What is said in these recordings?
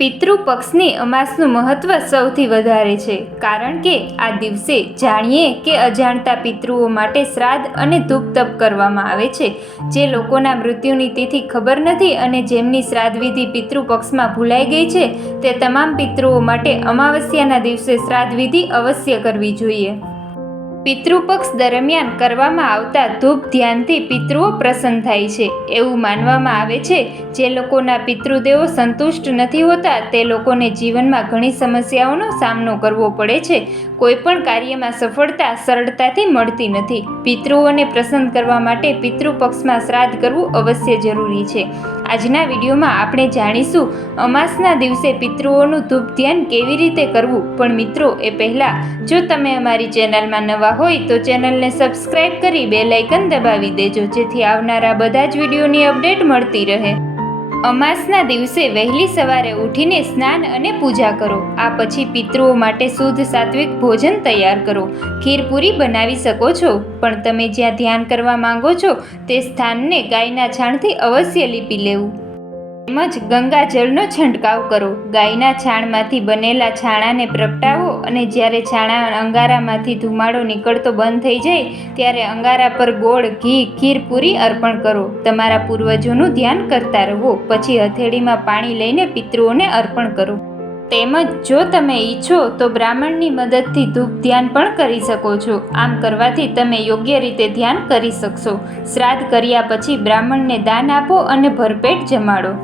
પિતૃપક્ષની અમાસનું મહત્વ સૌથી વધારે છે, કારણ કે આ દિવસે જાણીએ કે અજાણતા પિતૃઓ માટે શ્રાદ્ધ અને ધૂપ તપ કરવામાં આવે છે. જે લોકોના મૃત્યુની તિથિ ખબર નથી અને જેમની શ્રાદ્ધ વિધિ પિતૃપક્ષમાં ભૂલાઈ ગઈ છે, તે તમામ પિતૃઓ માટે અમાવસ્યાના દિવસે શ્રાદ્ધ વિધિ અવશ્ય કરવી જોઈએ. પિતૃપક્ષ દરમિયાન કરવામાં આવતા ધૂપ ધ્યાનથી પિતૃઓ પ્રસન્ન થાય છે. એવું માનવામાં આવે છે, જે લોકોના પિતૃદેવો સંતુષ્ટ નથી હોતા તે લોકોને જીવનમાં ઘણી સમસ્યાઓનો સામનો કરવો પડે છે. કોઈ પણ કાર્યમાં સફળતા સરળતાથી મળતી નથી. પિતૃઓને પ્રસન્ન કરવા માટે પિતૃપક્ષમાં શ્રાદ્ધ કરવું અવશ્ય જરૂરી છે. આજના વિડીયોમાં આપણે જાણીશું અમાસના દિવસે પિતૃઓનું ધૂપ ધ્યાન કેવી રીતે કરવું. પણ મિત્રો, એ પહેલાં જો તમે અમારી ચેનલમાં નવા હોય તો ચેનલને સબસ્ક્રાઇબ કરી બેલ આઇકન દબાવી દેજો, જેથી આવનારા બધા જ વિડીયોની અપડેટ મળતી રહે. અમાસના દિવસે વહેલી સવારે ઉઠીને સ્નાન અને પૂજા કરો. આ પછી પિતૃઓ માટે શુદ્ધ સાત્વિક ભોજન તૈયાર કરો. ખીરપૂરી બનાવી શકો છો, પણ તમે જ્યાં ધ્યાન કરવા માંગો છો તે સ્થાનને ગાયના છાણથી અવશ્ય લીપી લેવું. તેમજ ગંગાજળનો છંટકાવ કરો. ગાયના છાણમાંથી બનેલા છાણાને પ્રગટાવો અને જ્યારે છાણા અંગારામાંથી ધુમાડો નીકળતો બંધ થઈ જાય ત્યારે અંગારા પર ગોળ, ઘી, ખીરપૂરી અર્પણ કરો. તમારા પૂર્વજોનું ધ્યાન કરતા રહો. પછી હથેળીમાં પાણી લઈને પિતૃઓને અર્પણ કરો. તેમજ જો તમે ઈચ્છો તો બ્રાહ્મણની મદદથી ધૂપ ધ્યાન પણ કરી શકો છો. આમ કરવાથી તમે યોગ્ય રીતે ધ્યાન કરી શકશો. શ્રાદ્ધ કર્યા પછી બ્રાહ્મણને દાન આપો અને ભરપેટ જમાડો.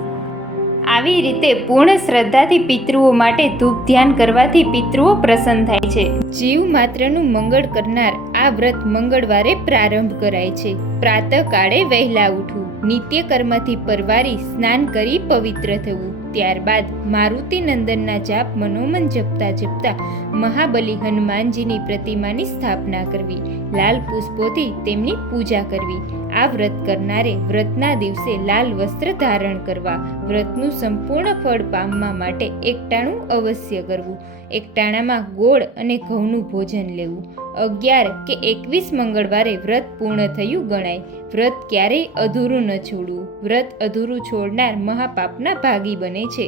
આવી રીતે પૂર્ણ શ્રદ્ધાથી પિતૃઓ માટે ધૂપ ધ્યાન કરવાથી પિતૃઓ પ્રસન્ન થાય છે. જીવ માત્રનું મંગળ કરનાર આ વ્રત મંગળવારે પ્રારંભ કરાય છે. પ્રાતઃકાળે વહેલા ઉઠવું, નિત્ય કર્મથી પરવારી સ્નાન કરી પવિત્ર થવું. ત્યારબાદ મારુતિ નંદનના જાપ મનોમન જપતા જપતા મહાબલી હનુમાનજીની પ્રતિમાની સ્થાપના કરવી. લાલ પુષ્પોથી તેમની પૂજા કરવી. આ વ્રત કરનારે વ્રતના દિવસે લાલ વસ્ત્ર ધારણ કરવા. વ્રતનું સંપૂર્ણ ફળ પામવા માટે એકટાણું અવશ્ય કરવું. એકટાણામાં ગોળ અને ઘઉંનું ભોજન લેવું. 11 કે 21 મંગળવારે વ્રત પૂર્ણ થયું ગણાય. વ્રત ક્યારેય અધૂરું ન છોડવું. વ્રત અધૂરું છોડનાર મહાપાપના ભાગી બને છે.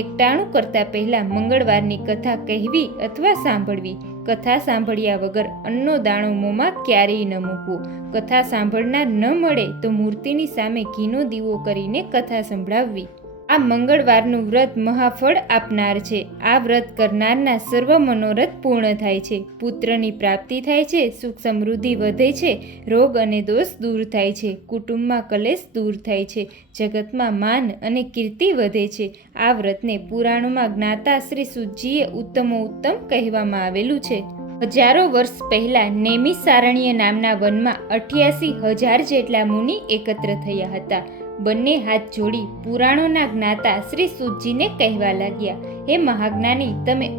એકટાણું કરતા પહેલા મંગળવારની કથા કહેવી અથવા સાંભળવી. કથા સાંભળ્યા વગર અન્નનો દાણો મોંમાં ક્યારેય ન મૂકવો. કથા સાંભળનાર ન મળે તો મૂર્તિની સામે ઘીનો દીવો કરીને કથા સંભળાવવી. આ મંગળવારનું વ્રત મહાફળ આપનાર છે. આ વ્રત કરનારના સર્વ મનોરથ પૂર્ણ થાય છે. પુત્રની પ્રાપ્તિ થાય છે. સુખ સમૃદ્ધિ વધે છે. રોગ અને દોષ દૂર થાય છે. કુટુંબમાં કલેશ દૂર થાય છે. જગતમાં માન અને કીર્તિ વધે છે. આ વ્રતને પુરાણોમાં જ્ઞાતા શ્રી સુતજીએ ઉત્તમોત્તમ કહેવામાં આવેલું છે. હજારો વર્ષ પહેલા નૈમિષારણ્ય નામના વનમાં 88,000 જેટલા મુનિ એકત્ર થયા હતા. બંને હાથ જોડી પુરાણોના જ્ઞાતા શ્રી સુતજીને કહેવા લાગ્યા, હે મહાજ્ઞાની, તમે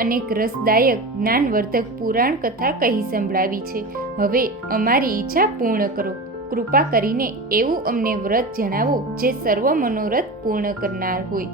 અનેક રસદાયક જ્ઞાનવર્ધક પુરાણ કથા કહી સંભળાવી છે. હવે અમારી ઈચ્છા પૂર્ણ કરો. કૃપા કરીને એવું અમને વ્રત જણાવો જે સર્વ મનોરથ પૂર્ણ કરનાર હોય.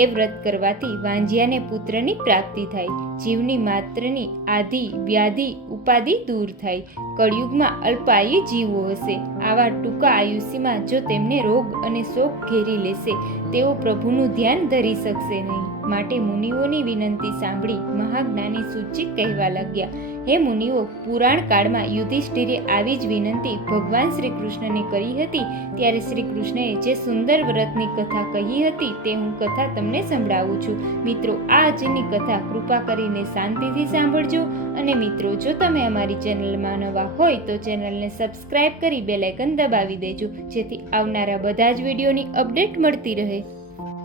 એ વ્રત કરવાથી વાંજ્યાને પુત્રની પ્રાપ્તિ થાય. જીવની માત્રની આદિ વ્યાધિ ઉપાધિ દૂર થાય. કળિયુગમાં અલ્પાયુ જીવો હશે. આવા ટૂંકા આયુષ્યમાં જો તેમને રોગ અને શોક ઘેરી લેશે, તેઓ પ્રભુનું ધ્યાન ધરી શકશે નહીં. માટે મુનિઓની વિનંતી સાંભળી મહાજ્ઞાની સૂચિ કહેવા લાગ્યા, હે મુનિઓ, પુરાણ કાળમાં યુધિષ્ઠિરે આવી જ વિનંતી ભગવાન શ્રી કૃષ્ણને કરી હતી. ત્યારે શ્રી કૃષ્ણએ જે સુંદર વ્રતની કથા કહી હતી તે હું કથા તમને સંભળાવું છું. મિત્રો, આ આજની કથા કૃપા કરીને શાંતિથી સાંભળજો. અને મિત્રો, જો તમે અમારી ચેનલમાં નવા હોય તો ચેનલને સબસ્ક્રાઇબ કરી બેલ આઇકન દબાવી દેજો, જેથી આવનારા બધા જ વિડીયોની અપડેટ મળતી રહે.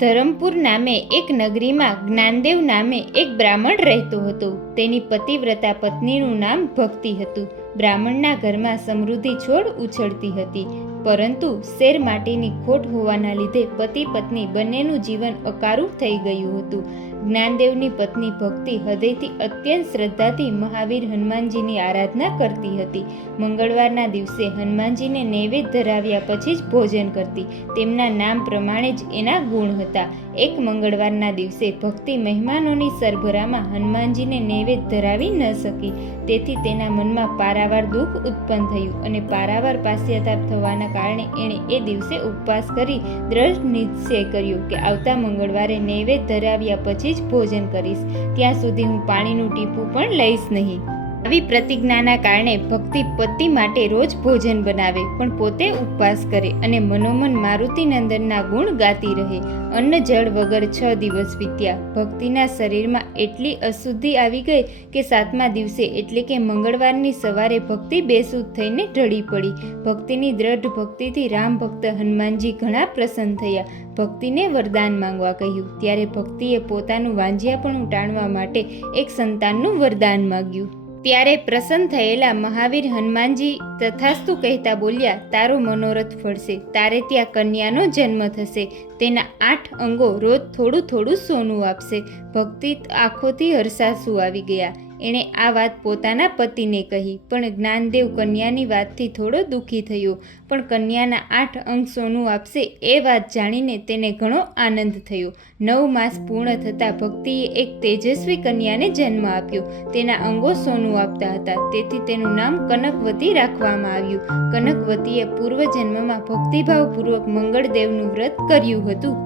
ધરમપુર નામે એક નગરીમાં જ્ઞાનદેવ નામે એક બ્રાહ્મણ રહેતો હતો. તેની પતિવ્રતા પત્નીનું નામ ભક્તિ હતું. બ્રાહ્મણના ઘરમાં સમૃદ્ધિ છોડ ઉછળતી હતી, પરંતુ શેર માટેની ખોટ હોવાના લીધે પતિ પત્ની બંનેનું જીવન અકારું થઈ ગયું હતું. જ્ઞાનદેવની પત્ની ભક્તિ હૃદયથી અત્યંત શ્રદ્ધાથી મહાવીર હનુમાનજીની આરાધના કરતી હતી. મંગળવારના દિવસે હનુમાનજીને નૈવેદ્ય ધરાવ્યા પછી જ ભોજન કરતી. તેમના નામ પ્રમાણે જ એના ગુણ હતા. એક મંગળવારના દિવસે ભક્તિ મહેમાનોની સરભરામાં હનુમાનજીને નૈવેદ્ય ધરાવી ન શકી. તેથી તેના મનમાં પારાવાર દુઃખ ઉત્પન્ન થયું અને પારાવાર પાશ્ચાતાપ થવાના કારણે એણે એ દિવસે ઉપવાસ કરી દ્રઢ નિશ્ચય કર્યો કે આવતા મંગળવારે નૈવેદ્ય ધરાવ્યા પછી જ ભોજન કરીશ. ત્યાં સુધી હું પાણીનું ટીપું પણ લઈશ નહીં. આવી પ્રતિજ્ઞાના કારણે ભક્તિ પતિ માટે રોજ ભોજન બનાવે પણ પોતે ઉપવાસ કરે અને મનોમન મારુતિનંદનના ગુણ ગાતી રહે. અન્ન જળ વગર 6 દિવસ વીત્યા. ભક્તિના શરીરમાં એટલી અશુદ્ધિ આવી ગઈ કે 7મા દિવસે એટલે કે મંગળવારની સવારે ભક્તિ બેસુધ થઈને ઢળી પડી. ભક્તિની દ્રઢ ભક્તિથી રામ ભક્ત હનુમાનજી ઘણા પ્રસન્ન થયા. ભક્તિને વરદાન માંગવા કહ્યું. ત્યારે ભક્તિએ પોતાનું વાંઝિયાપણું ટાળવા માટે એક સંતાનનું વરદાન માંગ્યું. ત્યારે પ્રસન્ન થયેલા મહાવીર હનુમાનજી તથાસ્તુ કહેતા બોલ્યા, તારો મનોરથ ફળશે. તારે ત્યાં કન્યાનો જન્મ થશે. તેના 8 અંગો રોજ થોડું થોડું સોનું આપશે. ભક્તિ આંખોથી હર્ષાસુ આવી ગયા. એણે આ વાત પોતાના પતિને કહી, પણ જ્ઞાનદેવ કન્યાની વાતથી થોડો દુઃખી થયો. પણ કન્યાના 8 અંગ સોનું આપશે એ વાત જાણીને તેને ઘણો આનંદ થયો. 9 માસ પૂર્ણ થતાં ભક્તિએ એક તેજસ્વી કન્યાને જન્મ આપ્યો. તેના અંગો સોનું આપતા હતા, તેથી તેનું નામ કનકવતી રાખવામાં આવ્યું. કનકવતીએ પૂર્વજન્મમાં ભક્તિભાવપૂર્વક મંગળદેવનું વ્રત કર્યું હતું.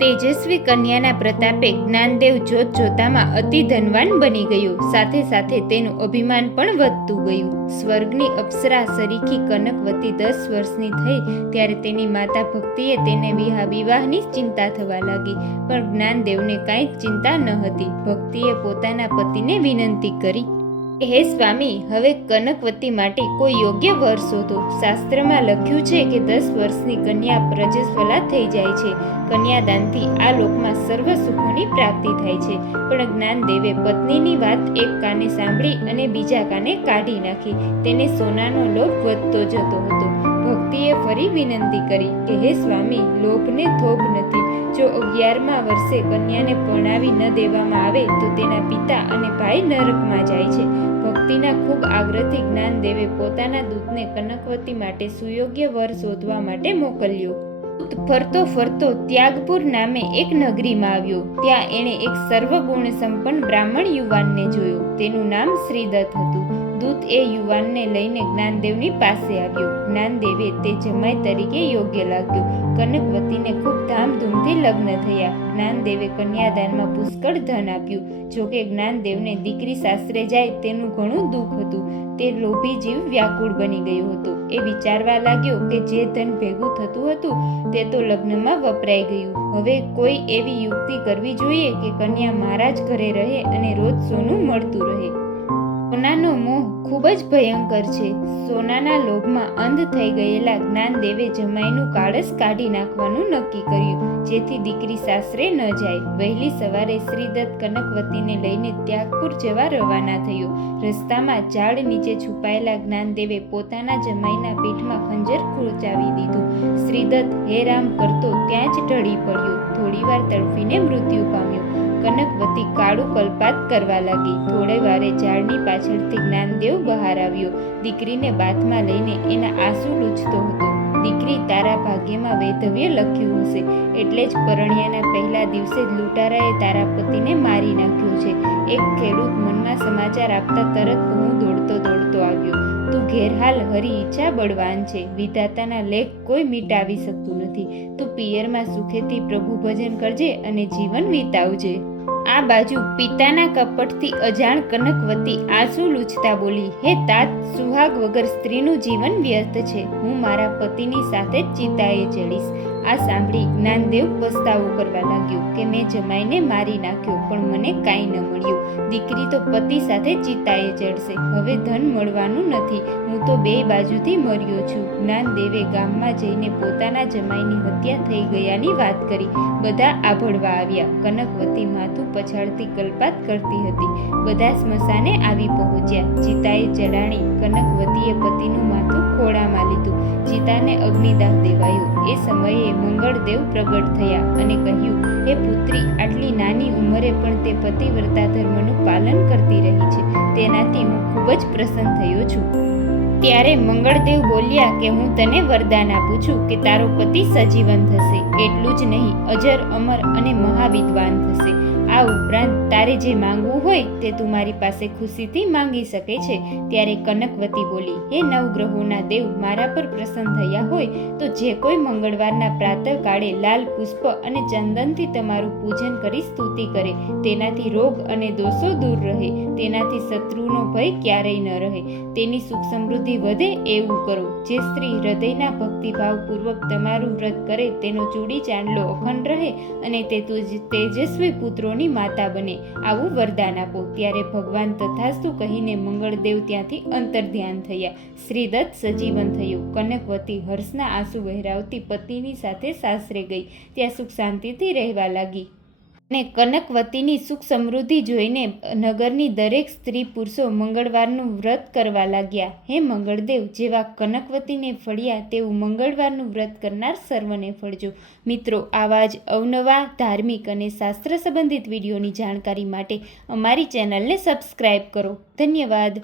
તેજસ્વી કન્યાના પ્રતાપે જ્ઞાનદેવ જોત જોતામાં અતિ ધનવાન બની ગયો. સાથે સાથે તેનું અભિમાન પણ વધતું ગયું. સ્વર્ગની અપ્સરા સરીખી કનકવતી 10 વર્ષની થઈ ત્યારે તેની માતા ભક્તિએ તેને વિવાહની ચિંતા થવા લાગી. પણ જ્ઞાનદેવને કાંઈ ચિંતા ન હતી. ભક્તિએ પોતાના પતિને વિનંતી કરી, હે સ્વામી, હવે કનકવતી માટે કોઈ યોગ્ય વર શોધો. શાસ્ત્રમાં લખ્યું છે કે 10 વર્ષની કન્યા પ્રજસ્વલા થઈ જાય છે. કન્યાદાનથી આ લોકમાં સર્વ સુખોની પ્રાપ્તિ થાય છે. પણ જ્ઞાનદેવે પત્નીની વાત એક કાને સાંભળી અને બીજા કાને કાઢી નાખી. તેને સોનાનો લોભ વધતો જતો હતો. ભક્તિએ ફરી વિનંતી કરી કે હે સ્વામી, લોભને થોભ નથી. જો 11મા વર્ષે કન્યાને પરણાવી ન દેવામાં આવે તો તેના પિતા અને ભાઈ નરકમાં જાય છે. ભક્તિના ખૂબ આગ્રહથી જ્ઞાનદેવે પોતાના દૂતને કનકવતી માટે સુયોગ્ય વર શોધવા માટે મોકલ્યો. ફરતો ફરતો ત્યાગપુર નામે એક નગરીમાં આવ્યો. ત્યાં એણે એક સર્વગુણ સંપન્ન બ્રાહ્મણ યુવાનને જોયો. તેનું નામ શ્રીદત્ત હતું. દૂત એ યુવાનને લઈને જ્ઞાનદેવની પાસે આવ્યો. જ્ઞાનદેવે તે જમાઈ તરીકે યોગ્ય લાગ્યો. કનકવતીને ખૂબ ધામધૂમથી લગ્ન થયા. જ્ઞાનદેવે કન્યાદાનમાં પુષ્કળ ધન આપ્યું. જોકે જ્ઞાનદેવને દીકરી સાસરે જાય તેનું ઘણું દુઃખ હતું. તે લોભી જીવ વ્યાકુળ બની ગયો હતો. એ વિચારવા લાગ્યો કે જે ધન ભેગું થતું હતું તે તો લગ્નમાં વપરાઈ ગયું. હવે કોઈ એવી યુક્તિ કરવી જોઈએ કે કન્યા મારા જ ઘરે રહે અને રોજ સોનું મળતું રહે. સોનાનો મોહ ખૂબ જ ભયંકર છે. સોનાના લોભમાં અંધ થઈ ગયેલા જ્ઞાનદેવે જમાઈનું કાળસ કાઢી નાખવાનું નક્કી કર્યું, જેથી દીકરી સાસરે ન જાય. વહેલી સવારે શ્રીદત્ત કનકવતીને લઈને ત્યાગપુર જવા રવાના થયો. રસ્તામાં ઝાડ નીચે છુપાયેલા જ્ઞાનદેવે પોતાના જમાઈના પીઠમાં ખંજર ખૂંચાવી દીધું. શ્રીદત્ત હે રામ કરતો ત્યાં જ ઢળી પડ્યો. થોડીવાર તડફીને મૃત્યુ પામ્યો. કનકવતી કાળું કલ્પાત કરવા લાગી. થોડે વારે ઝાડની પાછળથી જ્ઞાનદેવ બહાર આવ્યો. દીકરીને બાથમાં લઈને એના આંસુ લૂછતો હતો. દીકરી, તારા ભાગ્યમાં વૈધવ્ય લખ્યું હશે, એટલે જ પરણ્યાના પહેલા દિવસે જ લૂંટારાએ તારા પતિને મારી નાખ્યો છે. એક ખેડૂત મનમાં સમાચાર આપતા તરત હું દોડતો આવ્યો. તું ઘેરહાલ હરી ઈચ્છા બળવાન છે. વિધાતાના લેખ કોઈ મિટાવી શકતું નથી. તું પિયરમાં સુખેથી પ્રભુ ભજન કરજે અને જીવન વિતાવજે. આ બાજુ પિતાના કપટથી અજાણ કનકવતી આંસુ લૂછતા બોલી, હે તાત, સુહાગ વગર સ્ત્રીનું જીવન વ્યર્થ છે. હું મારા પતિની સાથે જ ચિતાએ ચડીશ. આ સાંભળી જ્ઞાનદેવ પસ્તાવો કરવા લાગ્યો કે મેં જમાઈને મારી નાખ્યો, પણ મને કાંઈ ન મળ્યું. દીકરી તો પતિ સાથે ચિતાએ ચડશે. હવે ધન મળવાનું નથી. હું તો 2 બાજુથી મર્યો છું. જ્ઞાનદેવે ગામમાં જઈને પોતાના જમાઈની હત્યા થઈ ગયાની વાત કરી. બધા આભળવા આવ્યા. કનકવતી માથું પછાડતી કલ્પાત કરતી હતી. બધા સ્મશાને આવી પહોંચ્યા. ચિતાએ જડાણી. કનકવતીએ પતિનું માથું ખોળામાં લીધું. ચિતાને અગ્નિદાહ દેવાયો. એ સમયે મંગળદેવ પ્રગટ થયા અને કહ્યું, હે પુત્રી, આટલી નાની ઉંમરે પણ તે પતિવ્રતા ધર્મનું પાલન કરતી રહી છે. તેનાથી હું ખૂબ જ પ્રસન્ન થયો છું. ત્યારે મંગળદેવ બોલ્યા કે હું તને વરદાન આપું છું કે તારો પતિ સજીવન થશે. એટલું જ નહીં, અજર, અમર અને મહાવિદ્વાન થશે. આ ઉપરાંત તારે તારે જે માંગવું હોય તે તું મારી પાસે ખુશીથી માંગી શકે છે. ત્યારે કનકવતી બોલી, હે નવગ્રહોના દેવ, મારા પર પ્રસન્ન થયા હોય તો જે કોઈ મંગળવારના પ્રાતઃકાળે લાલ પુષ્પ અને ચંદનથી તમારું પૂજન કરી સ્તુતિ કરે, તેનાથી રોગ અને દોષો દૂર રહે, તેનાથી શત્રુનો ભય ક્યારેય ન રહે, તેની સુખ સમૃદ્ધિ વધે એવું કરો. જે સ્ત્રી હૃદયના ભક્તિભાવપૂર્વક તમારું વ્રત કરે તેનો ચૂડી ચાંદલો અખંડ રહે અને તે તેજસ્વી પુત્રોની માતા બને, આવું વરદાન આપો. ત્યારે ભગવાન તથાસ્તુ કહીને મંગળદેવ ત્યાંથી અંતર્ધ્યાન થયા. શ્રીદત્ત સજીવન થયું. કનકવતી હર્ષના આંસુ વહેરાવતી પતિની સાથે સાસરે ગઈ. ત્યાં સુખ શાંતિથી રહેવા લાગી. અને કનકવતીની સુખ સમૃદ્ધિ જોઈને નગરની દરેક સ્ત્રી પુરુષો મંગળવારનું વ્રત કરવા લાગ્યા. હે મંગળદેવ, જેવા કનકવતીને ફળ્યા તેવું મંગળવારનું વ્રત કરનાર સર્વને ફળજો. મિત્રો, આવા જ અવનવા ધાર્મિક અને શાસ્ત્ર સંબંધિત વિડીયોની જાણકારી માટે અમારી ચેનલને સબસ્ક્રાઈબ કરો. ધન્યવાદ.